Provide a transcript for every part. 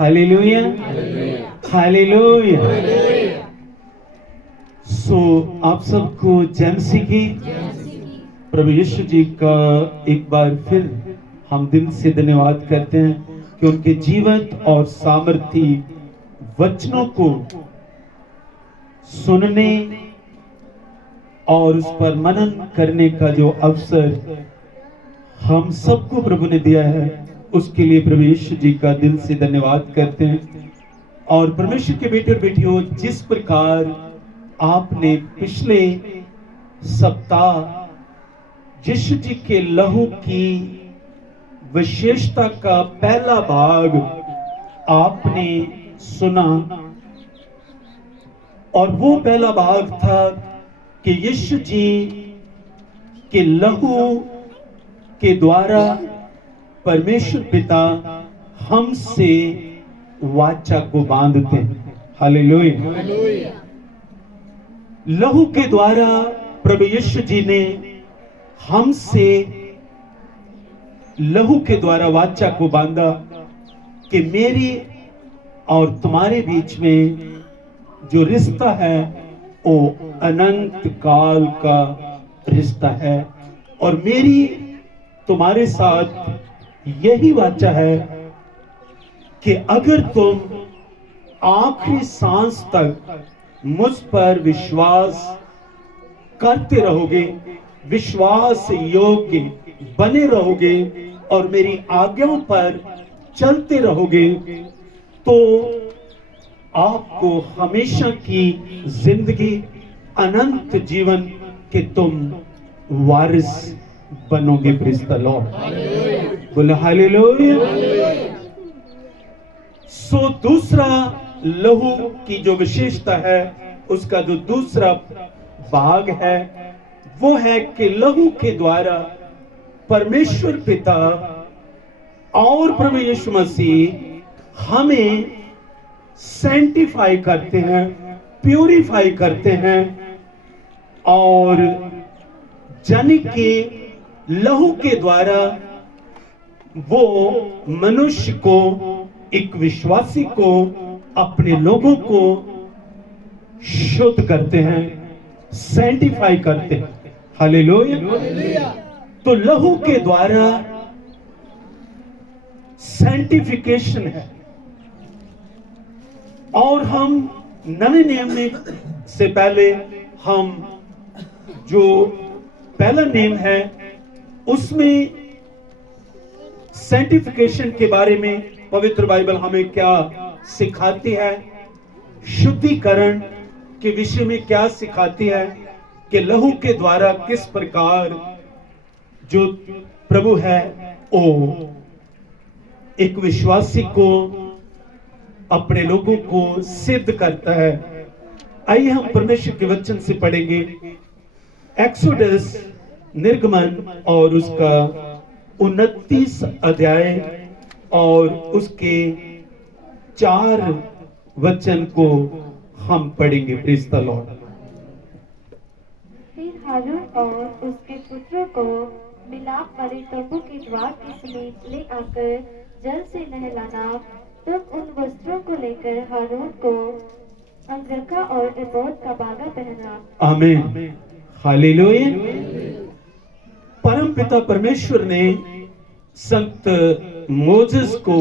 Hallelujah, hallelujah. सो आप सबको जय मसीह की। प्रभु यीशु जी का एक बार फिर हम दिल से धन्यवाद करते हैं कि उनके जीवंत और सामर्थी वचनों को सुनने और उस पर मनन करने का जो अवसर हम सबको प्रभु ने दिया है, उसके लिए प्रभु यीशु जी का दिल से धन्यवाद करते हैं। और परमेश्वर के बेटे और बेटियों, जिस प्रकार आपने पिछले सप्ताह यीशु जी के लहू की विशेषता का पहला भाग आपने सुना, और वो पहला भाग था कि यीशु जी के लहू के द्वारा परमेश्वर पिता हमसे वाचा को बांधते हैं। हालेलुया। लहू के द्वारा प्रभु यीशु जी ने हमसे लहू के द्वारा वाचा को बांधा कि मेरी और तुम्हारे बीच में जो रिश्ता है वो अनंत काल का रिश्ता है, और मेरी तुम्हारे साथ यही वाचा है कि अगर तुम आखिरी सांस तक मुझ पर विश्वास करते रहोगे, विश्वास योग्य बने रहोगे और मेरी आज्ञाओं पर चलते रहोगे, तो आपको हमेशा की जिंदगी, अनंत जीवन के तुम वारिस बनोगे। प्रेज़ द लॉर्ड, बोलो हालेलुया। सो दूसरा लहू की जो विशेषता है, उसका जो दूसरा भाग है वो है कि लहू के द्वारा परमेश्वर पिता और प्रभु यीशु मसीह हमें सैंटिफाई करते हैं, प्यूरिफाई करते हैं, और जन के लहू के द्वारा वो मनुष्य को, एक विश्वासी को, अपने लोगों को शुद्ध करते हैं, सैंटिफाई करते हैं। हालेलुया। तो लहू के द्वारा सैंटिफिकेशन है, और हम नवे नियम में से पहले हम जो पहला नियम है उसमें सैंटिफिकेशन के बारे में पवित्र बाइबल हमें क्या सिखाती है, शुद्धिकरण के विषय में क्या सिखाती है, कि लहू के द्वारा किस प्रकार जो प्रभु है वो एक विश्वासी को, अपने लोगों को सिद्ध करता है। आइए हम परमेश्वर के वचन से पढ़ेंगे एक्सोडस, निर्गमन, और उसका 29 अध्याय और उसके 4 वचन को हम पढ़ेंगे। Praise the Lord. फिर हारून और उसके पुत्रों को मिलाप वाले तंबू के द्वार के समीप ले आकर जल से नहलाना। तब उन वस्त्रों को लेकर हारून को अंगरखा और एपोद का बागा पहना। आमीन, हालेलुया। परम पिता परमेश्वर ने संत मोसेस को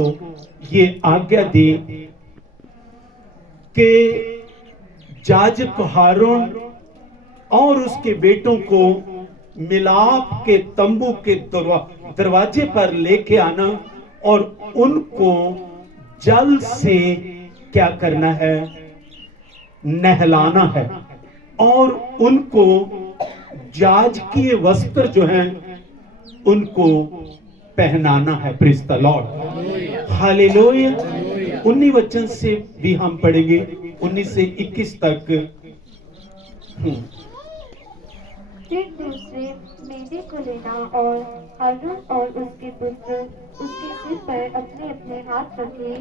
ये आज्ञा दी कि याजक हारून और उसके बेटों को मिलाप के तंबू के दरवाजे पर लेके आना, और उनको जल से क्या करना है, नहलाना है, और उनको याजकीय वस्त्र जो हैं उनको पहनाना है। Praise the Lord, hallelujah. 19 वचन से भी हम पढ़ेंगे, 19 से 21 तक। फिर दूसरे मेढ़े को लेना और हारून और उसके पुत्र उसके सिर पर अपने अपने हाथ रखे।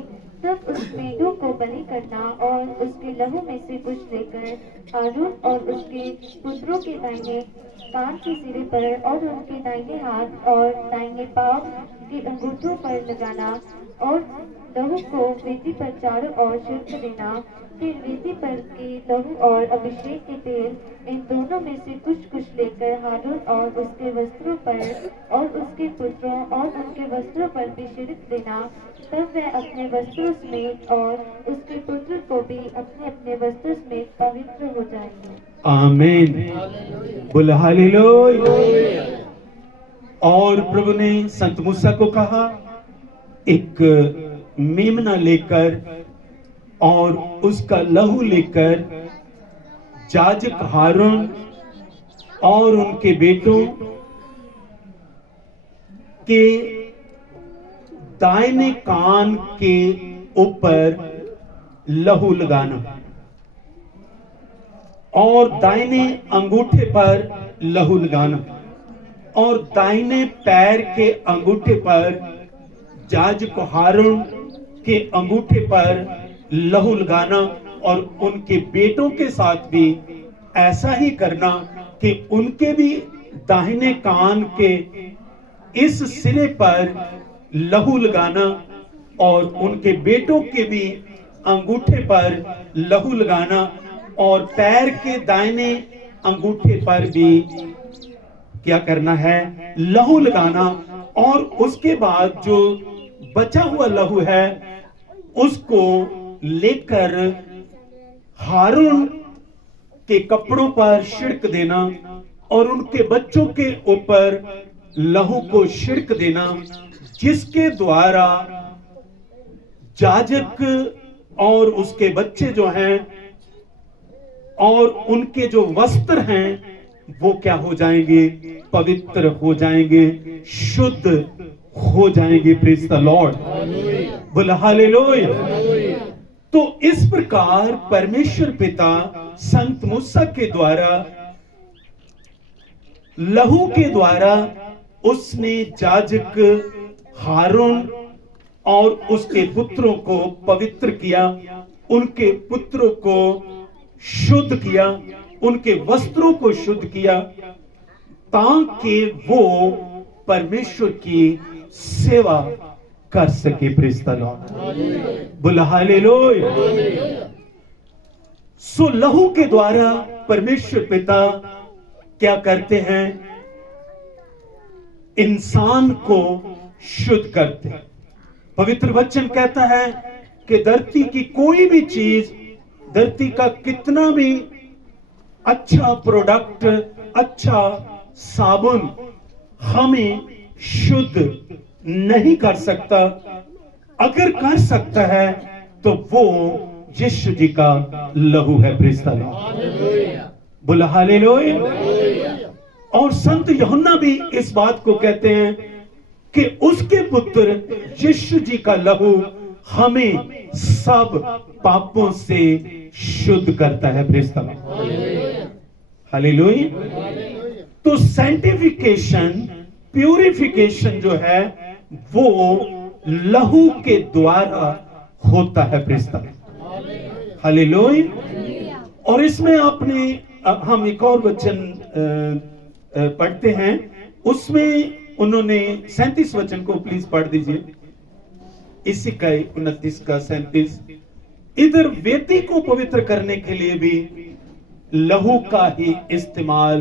तब उस मेढ़ों को बलि करना और उसके लहू में से कुछ लेकर हारून और उसके पुत्रों के दाहिने कान के सिरे पर और उनके दाहिने हाथ और दाहिने पांव के अंगूठों पर लगाना, और लहू को वेदी पर चारों ओर छिड़क देना। फिर वेदी पर के लहू और अभिषेक के तेल, इन दोनों में से कुछ कुछ लेकर हारून और उसके वस्त्रों पर और उसके पुत्रों और उनके वस्त्रों पर भी छिड़क देना। तब वह अपने वस्त्रों समेत और उसके पुत्र को भी अपने अपने वस्त्रों समेत पवित्र हो जाएंगे। आमीन। बोल हालेलुया। और प्रभु ने संत मूसा को कहा, एक मेमना लेकर और उसका लहू लेकर याजक हारून और उनके बेटों के दाहिने कान के ऊपर लहू लगाना और दाहिने अंगूठे पर लहू लगाना और दाहिने पैर के अंगूठे पर याजक हारून के अंगूठे पर लहू लगाना और उनके बेटों के साथ भी ऐसा ही करना कि उनके भी दाहिने कान के इस सिरे पर लहू लगाना और उनके बेटों के भी अंगूठे पर लहू लगाना और पैर के दाहिने अंगूठे पर भी क्या करना है, लहू लगाना। और उसके बाद जो बचा हुआ लहू है उसको लेकर हारून के कपड़ों पर छिड़क देना और उनके बच्चों के ऊपर लहू को छिड़क देना, जिसके द्वारा याजक और उसके बच्चे जो हैं और उनके जो वस्त्र हैं वो क्या हो जाएंगे, पवित्र हो जाएंगे, शुद्ध हो जाएंगे। Praise the Lord. बोल हालेलुया। तो इस प्रकार परमेश्वर पिता संत मूसा के द्वारा लहू के द्वारा उसने याजक हारून और उसके पुत्रों को पवित्र किया, उनके पुत्रों को शुद्ध किया, उनके वस्त्रों को शुद्ध किया, ताकि वो परमेश्वर की सेवा कर सके। Praise the Lord. बोल हालेलुया। सो लहू के द्वारा परमेश्वर पिता क्या करते हैं, इंसान को शुद्ध करते हैं। पवित्र वचन कहता है कि धरती की कोई भी चीज, धरती का कितना भी अच्छा प्रोडक्ट, अच्छा साबुन हमें शुद्ध नहीं कर सकता। अगर कर सकता है तो वो यीशु जी का लहू है। Praise the Lord. बोल हालेलुया। और संत यूहन्ना भी इस बात को कहते हैं कि उसके पुत्र यीशु जी का लहू हमें सब पापों से शुद्ध करता है। Praise the Lord. हालेलुया। तो सैंटिफिकेशन, प्यूरिफिकेशन जो है वो लहू के द्वारा होता है। Praise the Lord. हालेलुया। और इसमें आपने, हम एक और वचन पढ़ते हैं, उसमें उन्होंने 37 वचन को प्लीज पढ़ दीजिए, इसी का 29 का 37। इधर वेदी को पवित्र करने के लिए भी लहू का ही इस्तेमाल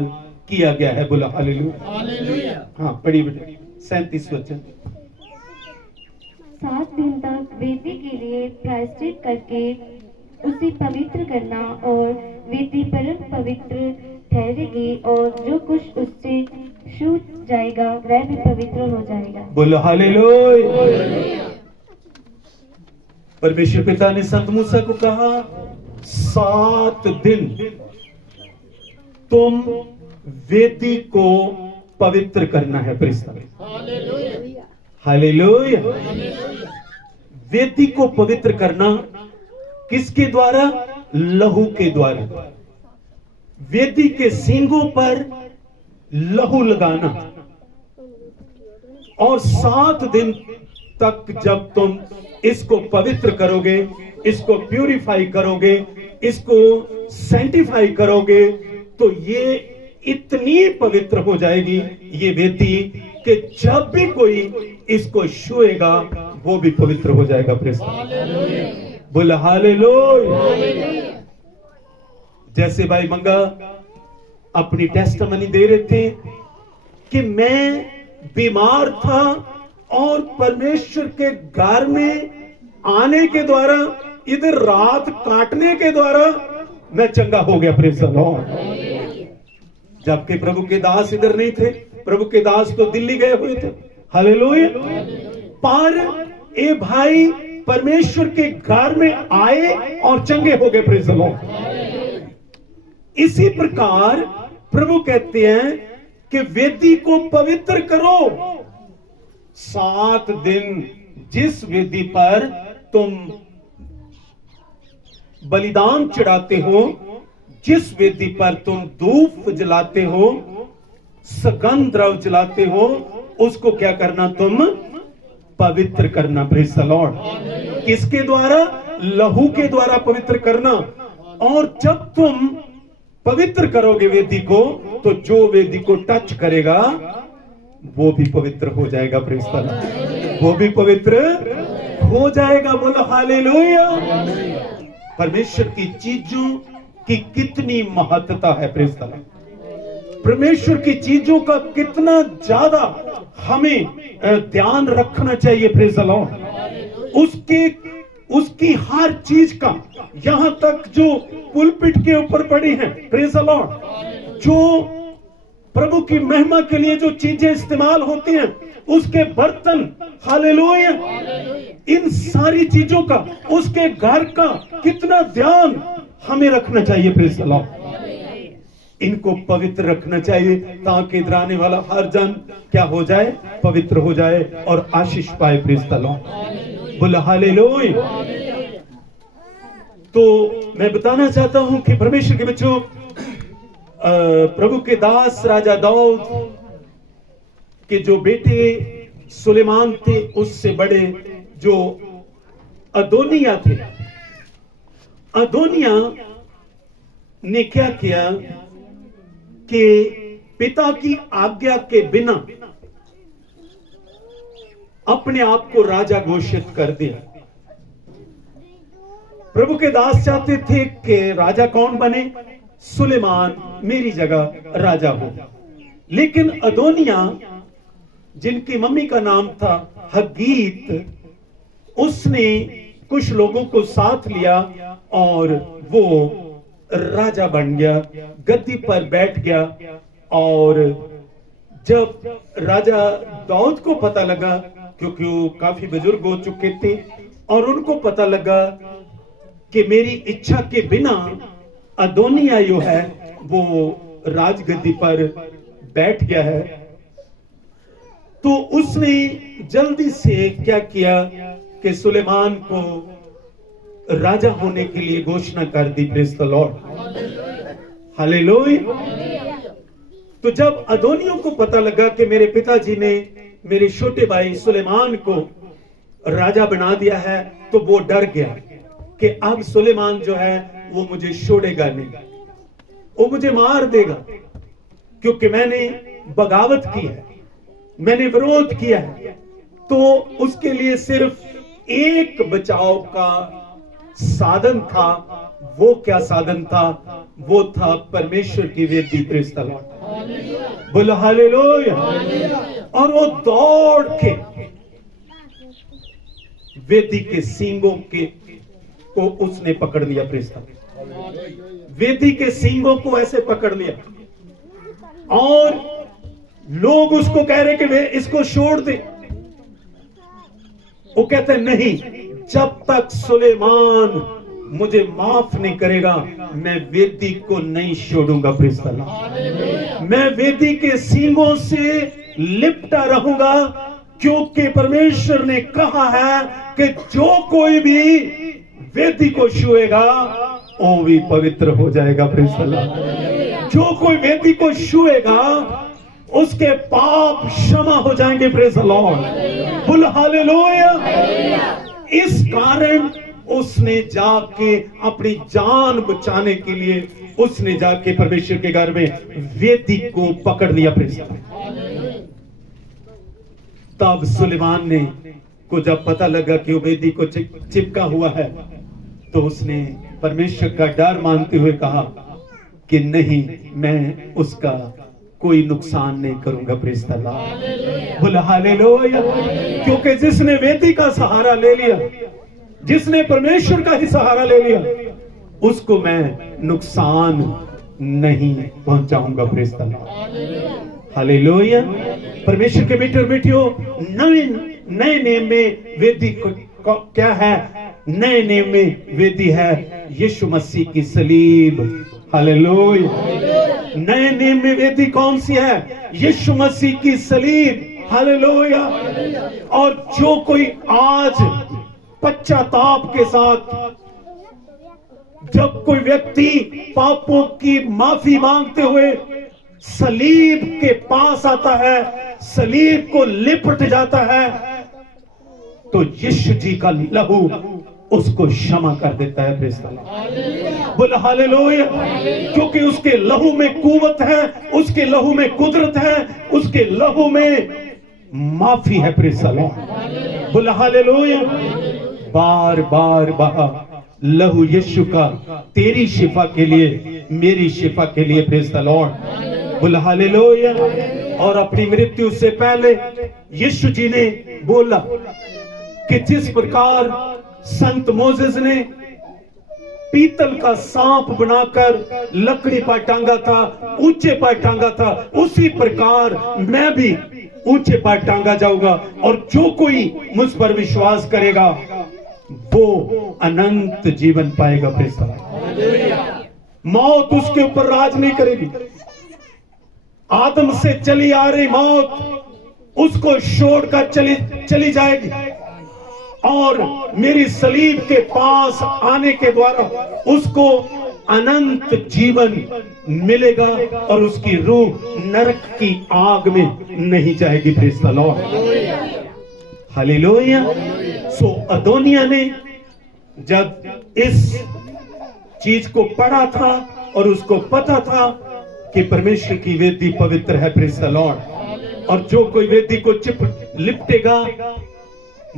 किया गया है। बोला हालेलुया। हाँ पढ़िए बेटा 37 वचन। 7 दिन तक वेदी के लिए प्रायश्चित करके उसे पवित्र करना और वेदी परम पवित्र ठहरेगी और जो कुछ उससे छूट जाएगा वह भी पवित्र हो जाएगा। बोलो हालेलुया। परमेश्वर पिता ने संत मूसा को कहा 7 दिन तुम वेदी को पवित्र करना है। हालेलुया। वेदी को पवित्र करना किसके द्वारा? लहू के द्वारा। वेदी के सींगों पर लहू लगाना और 7 दिन तक जब तुम इसको पवित्र करोगे, इसको प्यूरिफाई करोगे, इसको सैंटिफाई करोगे, तो ये इतनी पवित्र हो जाएगी ये वेदी कि जब भी कोई इसको छुएगा वो भी पवित्र हो जाएगा। प्रेस बोल हालेलुया। जैसे भाई मंगा अपनी टेस्टमनी दे रहे थे कि मैं बीमार था और परमेश्वर के घर में आने के द्वारा, इधर रात काटने के द्वारा मैं चंगा हो गया। Praise the Lord. जबकि प्रभु के दास इधर नहीं थे, प्रभु के दास तो दिल्ली गए हुए थे। हालेलुया। पर ए भाई परमेश्वर के घर में आए और चंगे हो गए। Praise the Lord. इसी प्रकार प्रभु कहते हैं कि वेदी को पवित्र करो। 7 दिन जिस वेदी पर तुम बलिदान चढ़ाते हो, जिस वेदी पर तुम धूप जलाते हो, सुगंध द्रव्य जलाते हो, उसको क्या करना? तुम पवित्र करना। Praise the Lord. किसके द्वारा? लहू के द्वारा पवित्र करना। और जब तुम पवित्र करोगे वेदी को, तो जो वेदी को टच करेगा वो भी पवित्र हो जाएगा। Praise the Lord. वो भी पवित्र हो जाएगा। बोलो हालेलुया। परमेश्वर की चीजों की कितनी महत्ता है। Praise the Lord. परमेश्वर की चीजों का कितना ज्यादा हमें ध्यान रखना चाहिए। Praise the Lord. उसकी हर चीज का, यहां तक जो पुलपिट के ऊपर पड़ी हैं, प्रेज द लॉर्ड, जो प्रभु की महिमा के लिए जो चीजें इस्तेमाल होती हैं, उसके बर्तन, हालेलुया, इन सारी चीजों का, उसके घर का कितना ध्यान हमें रखना चाहिए। Praise the Lord. इनको पवित्र रखना चाहिए ताकि इधर आने वाला हर जन क्या हो जाए? पवित्र हो जाए और आशीष पाए। Praise the Lord. बोलो हालेलुया। तो मैं बताना चाहता हूं कि परमेश्वर के बच्चों, प्रभु के दास राजा दाऊद के जो बेटे सुलेमान थे, उससे बड़े जो अदोनिया थे, अदोनिया ने क्या किया कि पिता की आज्ञा के बिना अपने आप को राजा घोषित कर दिया। प्रभु के दास चाहते थे कि राजा कौन बने? सुलेमान मेरी जगह राजा हो। लेकिन अदोनिया, जिनकी मम्मी का नाम था हगीत, उसने कुछ लोगों को साथ लिया और वो राजा बन गया, गद्दी पर बैठ गया। और जब राजा दाऊद को पता लगा, क्योंकि वो काफी बुजुर्ग हो चुके थे, और उनको पता लगा कि मेरी इच्छा के बिना अदोनिया जो है वो राजगद्दी पर बैठ गया है, तो उसने जल्दी से क्या किया कि सुलेमान को राजा होने के लिए घोषणा कर दी। Praise the Lord. हालेलुया। तो जब अदोनियों को पता लगा कि मेरे पिताजी ने मेरे छोटे भाई सुलेमान को राजा बना दिया है, तो वो डर गया कि अब सुलेमान जो है वो मुझे छोड़ेगा नहीं, वो मुझे मार देगा, क्योंकि मैंने बगावत की है, मैंने विरोध किया है। तो उसके लिए सिर्फ एक बचाव का साधन था। वो क्या साधन था? वो था परमेश्वर की वेदी। Praise the Lord. बोलो हालेलुया। और वो दौड़ के वेदी के सींगों को उसने पकड़ लिया। Praise the Lord. वेदी के सींगों को ऐसे पकड़ लिया, और लोग उसको कह रहे कि वे इसको छोड़ दे। वो कहते नहीं, जब तक सुलेमान मुझे माफ नहीं करेगा, मैं वेदी को नहीं छोड़ूंगा। Praise the Lord. मैं वेदी के सींगों से लिपटा रहूंगा, क्योंकि परमेश्वर ने कहा है कि जो कोई भी वेदी को छुएगा वो भी पवित्र हो जाएगा। Praise the Lord. जो कोई वेदी को छुएगा उसके पाप क्षमा हो जाएंगे। Praise the Lord. बोलो हालेलुया। इस कारण उसने जाके अपनी जान बचाने के लिए उसने जाके परमेश्वर के घर में वेदी को पकड़ लिया। Praise the Lord. तब सुलेमान ने को जब पता लगा कि वो वेदी को चिपका हुआ है, तो उसने परमेश्वर का डर मानते हुए कहा कि नहीं, मैं उसका कोई नुकसान नहीं करूंगा। प्रेज द लॉर्ड, बोला हालेलुया। क्योंकि जिसने वेदी का सहारा ले लिया, जिसने परमेश्वर का ही सहारा ले लिया, उसको मैं नुकसान नहीं पहुंचाऊंगा। Praise the Lord, hallelujah. परमेश्वर के बेटे और बेटियों, नए नियम में वेदी क्या है? नए नियम में वेदी है यीशु मसीह की सलीब। हालेलुया। नए नियम में वेदी कौन सी है? यीशु मसीह की सलीब। हालेलुया। और जो कोई आज पश्चाताप के साथ, जब कोई व्यक्ति पापों की माफी मांगते हुए सलीब के पास आता है, सलीब को लिपट जाता है, तो यीशु जी का लहू उसको क्षमा कर देता है। प्रेज द लॉर्ड, बोला हालेलुया। क्योंकि उसके लहू में कुव्वत है, उसके लहू में कुदरत है, उसके लहू में माफी है। प्रेज द लॉर्ड, बोला हालेलुया। बार बार बहा लहू यीशु का, तेरी शिफा के लिए, मेरी शिफा के लिए। प्रेज द लॉर्ड, बोला हालेलुया। और अपनी मृत्यु से पहले यीशु जी ने बोला कि जिस प्रकार संत मोसेस ने पीतल का सांप बनाकर लकड़ी पर टांगा था, ऊंचे पर टांगा था, उसी प्रकार मैं भी ऊंचे पर टांगा जाऊंगा, और जो कोई मुझ पर विश्वास करेगा वो अनंत जीवन पाएगा। प्रेज द लॉर्ड, मौत उसके ऊपर राज नहीं करेगी। आदम से चली आ रही मौत उसको छोड़कर चली जाएगी, और मेरी सलीब के पास आने के द्वारा उसको अनंत जीवन मिलेगा, और उसकी रूह नरक की आग में नहीं जाएगी। Praise the Lord, hallelujah. So Adonijah ने जब इस चीज को पढ़ा था और उसको पता था कि परमेश्वर की वेदी पवित्र है, प्रेज द लॉर्ड, और जो कोई वेदी को लिपटेगा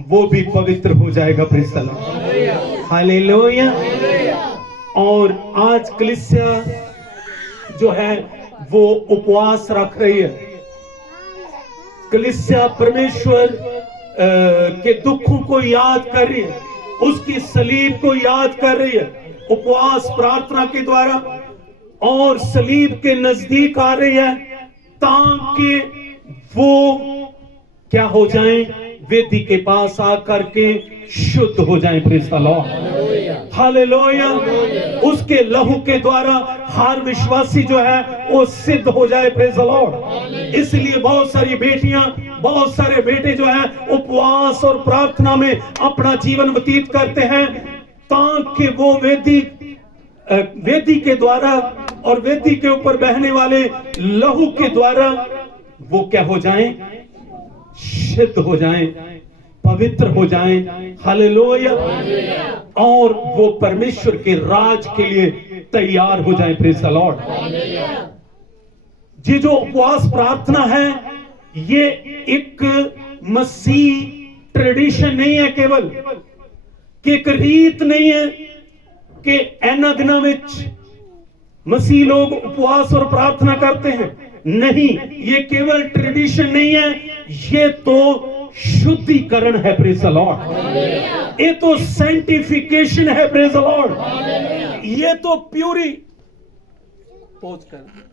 वो भी पवित्र हो जाएगा। Praise the Lord, hallelujah. और आज कलीसिया जो है वो उपवास रख रही है। कलीसिया परमेश्वर के दुखों को याद कर रही है, उसकी सलीब को याद कर रही है, उपवास प्रार्थना के द्वारा, और सलीब के नजदीक आ रही है ताकि वो क्या हो जाएं? वेदी के पास आकर के शुद्ध हो जाएं। Praise the Lord, hallelujah. उसके लहू के द्वारा हर विश्वासी जो है वो सिद्ध हो जाए। Praise the Lord. इसलिए बहुत सारी बेटियां, बहुत सारे बेटे जो हैं उपवास और प्रार्थना में अपना जीवन व्यतीत करते हैं, ताकि वो वेदी के द्वारा और वेदी के ऊपर बहने वाले लहू के द्वारा वो क्या हो जाएं? शुद्ध हो जाएं, पवित्र हो जाएं। हालेलुया। और वो परमेश्वर के राज के लिए तैयार हो जाएं। Praise the Lord. ये जो उपवास प्रार्थना है, ये एक मसीह ट्रेडिशन नहीं है, केवल कि एक रीत नहीं है कि एना दिना विच मसीह लोग उपवास और प्रार्थना करते हैं। नहीं, ये केवल ट्रेडिशन नहीं है, ये तो शुद्धिकरण है। Praise the Lord. ये तो सैंटिफिकेशन है। Praise the Lord. ये तो प्यूरी